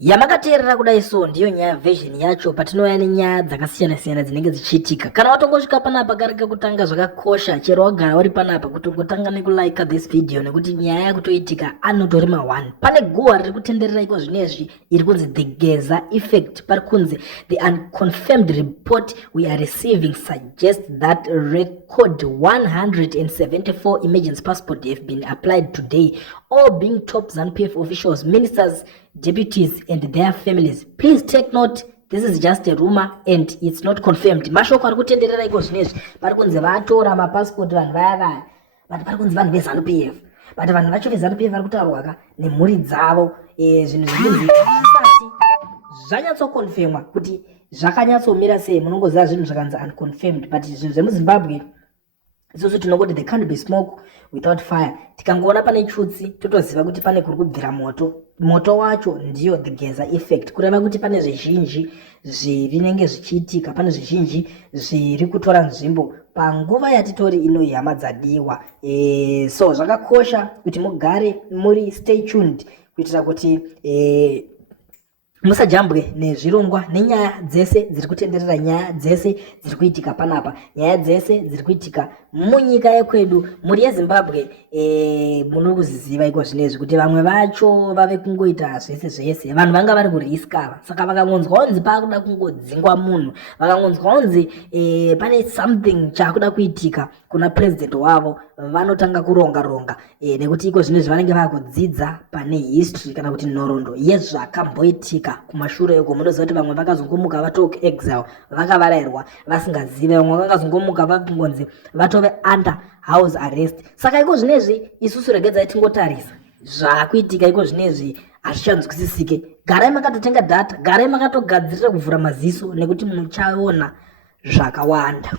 Yamakateerera kudai so ndiyo nyaya version yacho patinoya nenyaya dzakasiyana-siyana dzinenge dzichiitika. Kana watongosvika panapa kari kekutanga zvakakosha chero wagara uri panapa kutongotanga nekulike this video nekuti nyaya yakutoitika anotori ma1. Pane guwa riri kutenderera iko zvinezvi iri kunzi the Geza effect. Pari kunzi the unconfirmed report we are receiving suggests that record 174 emergency passport have been applied today, all being top ZANU-PF officials, ministers, deputies and their families. Please take note, this is just a rumor and it's not confirmed. Mashoko ari kutenderera iko zvinezvi pari kunzi vatora mapassport vanhu vaya but pari kunzi vanhu veZANU-PF but vanhu vacho veZANU-PF vari kutaurwa nemhuri dzavo zvinhu zvinonzi zvisati zvanyatsokonfirmwa kuti zvakanyatsomira sei. Munongoziva zvinhu zvakanzi unconfirmed but zvinhu zvemuZimbabwe isusu tinongoti there can't be smoke without fire. Tikangoona pane chutsi totoziva kuti pane kuri kubvira moto wacho ndiyo the Geza effect, kureva kuti pane zvizhinji zvinenge zvichiitika, pane zvizhinji zviri kutora nzvimbo panguva yatitori ino hama dzadiwa. So zvakakosha kuti mugare muri stay tuned kuitira kuti musajambwe nezvirongwa nenyaya dzese dziri kutenderera, nyaya dzese dziri kuitika panapa, nyaya dzese dziri kuitika munyika yekwedu, muri yeZimbabwe. Munokuziziva iko zvinezvi kuti vamwe vacho vave kungoita zvese vanhu vanga vari kuriskava, saka vakangonzwa kunzi pakuda kungodzingwa munhu, vakangonzwa kunzi pane something chakuda kuitika kuna president wavo, vanotanga kuronga nekuti iko zvinezvi vanenge vakudzidza pane history kana kuti nhoroondo yezvakamboitika kumashure uko. Munoziva kuti vamwe vakazongomuka vatoke exile, vakavarairwa vasingazive, vamwe vakazongomuka vakungonzi vatove under house arrest. Saka iko zvinezvi isusu regedzai tingotarisa zvakuitika iko zvinezvi hazvichanzwisisike. Garai makatotenga data, garai makatogadzirira kuvhura maziso nekuti muchaona zvakawanda.